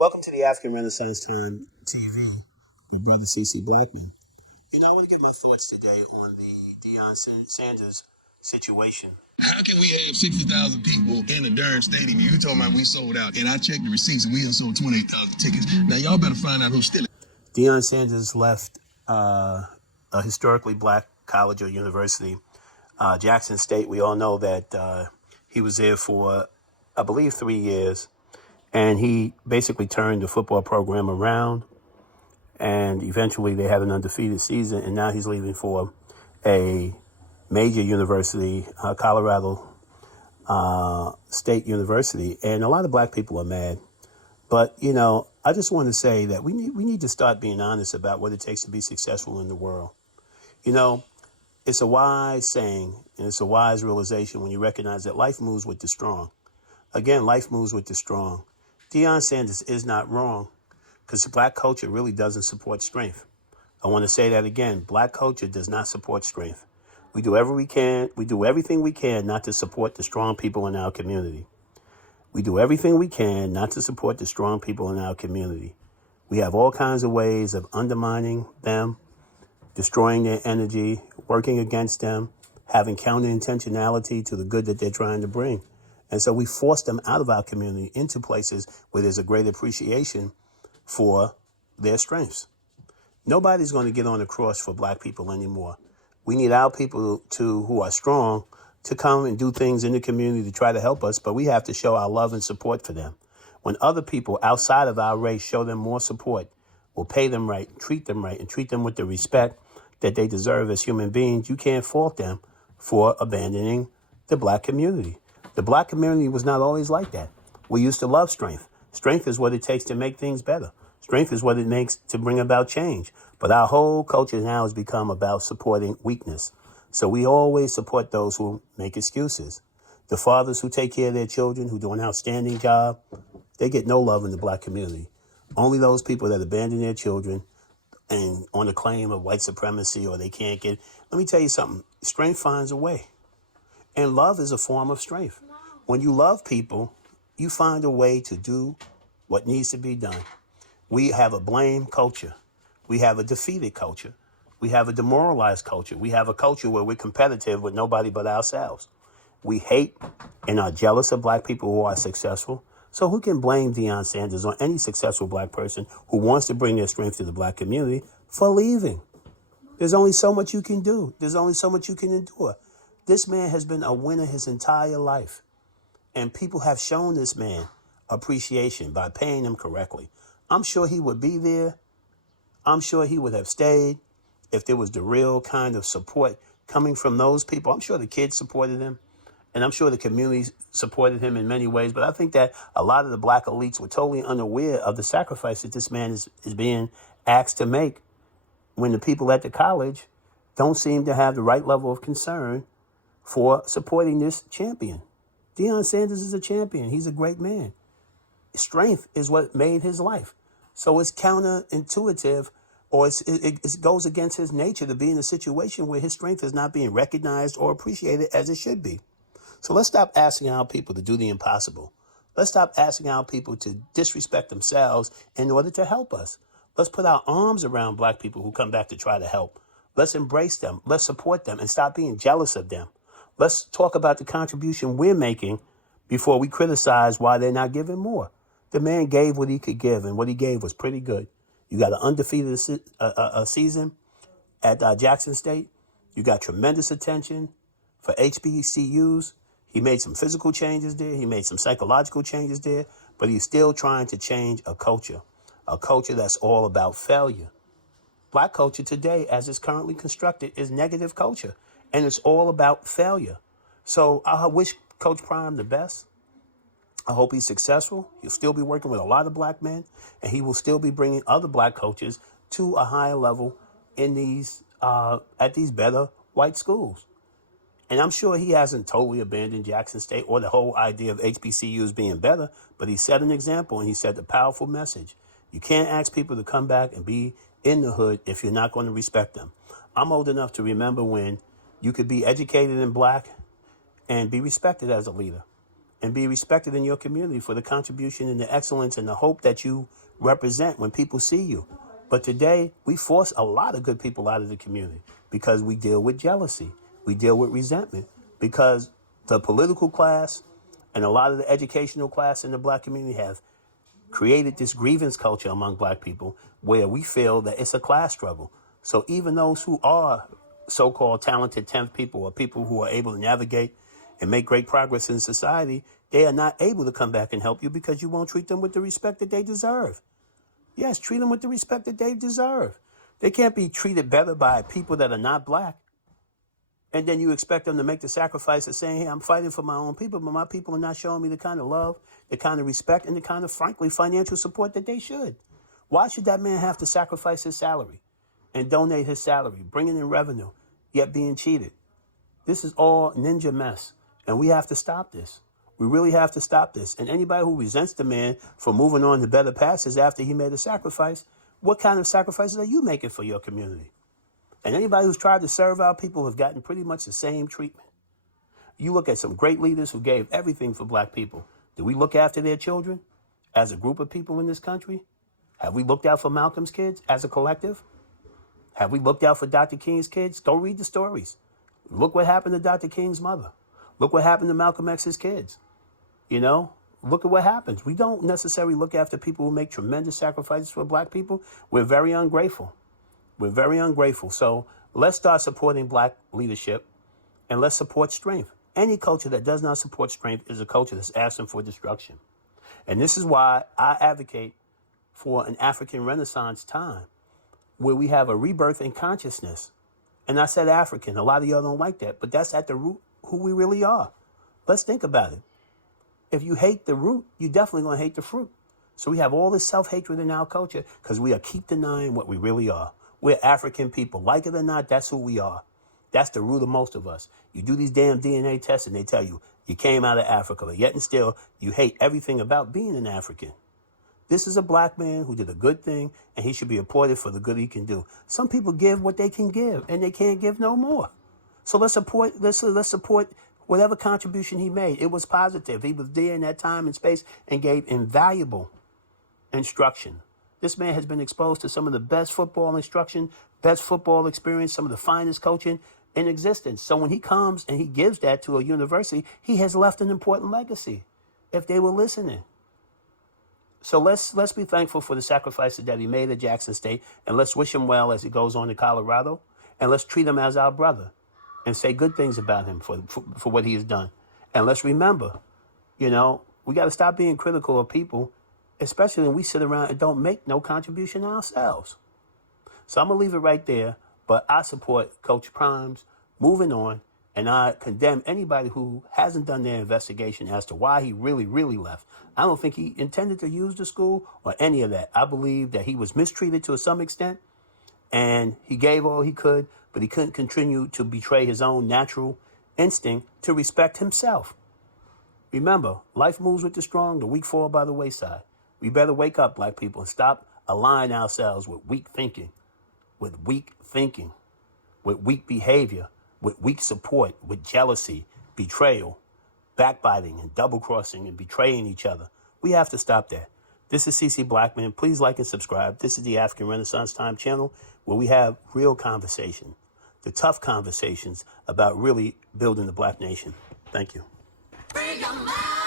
Welcome to the African Renaissance Time TV with Brother CC Blackman. I want to get my thoughts today on the Deion Sanders situation. How can we have 60,000 people in a darn stadium? You talking about we sold out, and I checked the receipts, and we have sold 28,000 tickets. Now y'all better find out who's stealing. Deion Sanders left a historically black college or university, Jackson State. We all know that he was there for, I believe, 3 years. And he basically turned the football program around, and eventually they had an undefeated season, and now he's leaving for a major university, Colorado State University, and a lot of black people are mad. But, I just want to say that we need to start being honest about what it takes to be successful in the world. It's a wise saying, and it's a wise realization when you recognize that life moves with the strong. Again, life moves with the strong. Deion Sanders is not wrong, because black culture really doesn't support strength. I want to say that again. Black culture does not support strength. We do everything we can not to support the strong people in our community. We do everything we can not to support the strong people in our community. We have all kinds of ways of undermining them, destroying their energy, working against them, having counter-intentionality to the good that they're trying to bring. And so we force them out of our community into places where there's a great appreciation for their strengths. Nobody's going to get on the cross for black people anymore. We need our people who are strong to come and do things in the community to try to help us, but we have to show our love and support for them. When other people outside of our race show them more support, will pay them right, treat them right, and treat them with the respect that they deserve as human beings, you can't fault them for abandoning the black community. The black community was not always like that. We used to love strength. Strength is what it takes to make things better. Strength is what it makes to bring about change. But our whole culture now has become about supporting weakness. So we always support those who make excuses. The fathers who take care of their children, who do an outstanding job, they get no love in the black community. Only those people that abandon their children and on the claim of white supremacy, or they can't get. Let me tell you something. Strength finds a way. And love is a form of strength. When you love people, you find a way to do what needs to be done. We have a blame culture. We have a defeated culture. We have a demoralized culture. We have a culture where we're competitive with nobody but ourselves. We hate and are jealous of black people who are successful. So who can blame Deion Sanders or any successful black person who wants to bring their strength to the black community for leaving? There's only so much you can do. There's only so much you can endure. This man has been a winner his entire life. And people have shown this man appreciation by paying him correctly. I'm sure he would be there. I'm sure he would have stayed if there was the real kind of support coming from those people. I'm sure the kids supported him, and I'm sure the community supported him in many ways. But I think that a lot of the black elites were totally unaware of the sacrifice that this man is being asked to make when the people at the college don't seem to have the right level of concern for supporting this champion. Deion Sanders is a champion. He's a great man. Strength is what made his life. So it's counterintuitive, or it goes against his nature to be in a situation where his strength is not being recognized or appreciated as it should be. So let's stop asking our people to do the impossible. Let's stop asking our people to disrespect themselves in order to help us. Let's put our arms around black people who come back to try to help. Let's embrace them. Let's support them and stop being jealous of them. Let's talk about the contribution we're making before we criticize why they're not giving more. The man gave what he could give, and what he gave was pretty good. You got an undefeated season at Jackson State. You got tremendous attention for HBCUs. He made some physical changes there. He made some psychological changes there. But he's still trying to change a culture that's all about failure. Black culture today, as it's currently constructed, is negative culture. And it's all about failure. So I wish Coach Prime the best. I hope he's successful. He'll still be working with a lot of black men, and he will still be bringing other black coaches to a higher level in these at these better white schools. And I'm sure he hasn't totally abandoned Jackson State or the whole idea of HBCUs being better, but he set an example and he set a powerful message. You can't ask people to come back and be in the hood if you're not going to respect them. I'm old enough to remember when you could be educated in black and be respected as a leader. and be respected in your community for the contribution and the excellence and the hope that you represent when people see you. But today, we force a lot of good people out of the community because we deal with jealousy. We deal with resentment because the political class and a lot of the educational class in the black community have created this grievance culture among black people where we feel that it's a class struggle. So even those who are so-called talented 10th people or people who are able to navigate and make great progress in society, they are not able to come back and help you because you won't treat them with the respect that they deserve. Yes, treat them with the respect that they deserve. They can't be treated better by people that are not black. And then you expect them to make the sacrifice of saying, hey, I'm fighting for my own people, but my people are not showing me the kind of love, the kind of respect, and the kind of, frankly, financial support that they should. Why should that man have to sacrifice his salary and donate his salary, bringing in revenue, yet being cheated? This is all ninja mess, and we have to stop this. We really have to stop this. And anybody who resents the man for moving on to better pastures after he made a sacrifice, what kind of sacrifices are you making for your community? And anybody who's tried to serve our people have gotten pretty much the same treatment. You look at some great leaders who gave everything for black people. Do we look after their children as a group of people in this country? Have we looked out for Malcolm's kids as a collective? Have we looked out for Dr. King's kids? Go read the stories. Look what happened to Dr. King's mother. Look what happened to Malcolm X's kids. You know, look at what happens. We don't necessarily look after people who make tremendous sacrifices for black people. We're very ungrateful. We're very ungrateful. So let's start supporting black leadership and let's support strength. Any culture that does not support strength is a culture that's asking for destruction. And this is why I advocate for an African Renaissance time where we have a rebirth in consciousness. And I said African. A lot of y'all don't like that, but that's at the root who we really are. Let's think about it. If you hate the root, you're definitely going to hate the fruit. So we have all this self-hatred in our culture because we are keep denying what we really are. We're African people. Like it or not, that's who we are. That's the root of most of us. You do these damn DNA tests and they tell you you came out of Africa, but yet and still you hate everything about being an African. This is a black man who did a good thing and he should be applauded for the good he can do. Some people give what they can give and they can't give no more. So let's support whatever contribution he made. It was positive. He was there in that time and space and gave invaluable instruction. This man has been exposed to some of the best football instruction, best football experience, some of the finest coaching in existence. So when he comes and he gives that to a university, he has left an important legacy if they were listening. So let's be thankful for the sacrifices that he made at Jackson State, and let's wish him well as he goes on to Colorado, and let's treat him as our brother and say good things about him for what he has done. And let's remember, we got to stop being critical of people, especially when we sit around and don't make no contribution ourselves. So I'm going to leave it right there, but I support Coach Prime's moving on, and I condemn anybody who hasn't done their investigation as to why he really, really left. I don't think he intended to use the school or any of that. I believe that he was mistreated to some extent, and he gave all he could, but he couldn't continue to betray his own natural instinct to respect himself. Remember, life moves with the strong, the weak fall by the wayside. We better wake up, black people, and stop aligning ourselves with weak thinking, with weak behavior, with weak support, with jealousy, betrayal, backbiting, and double-crossing and betraying each other. We have to stop that. This is CC Blackman. Please like and subscribe. This is the African Renaissance Time channel where we have real conversation, the tough conversations about really building the black nation. Thank you. Free your mind.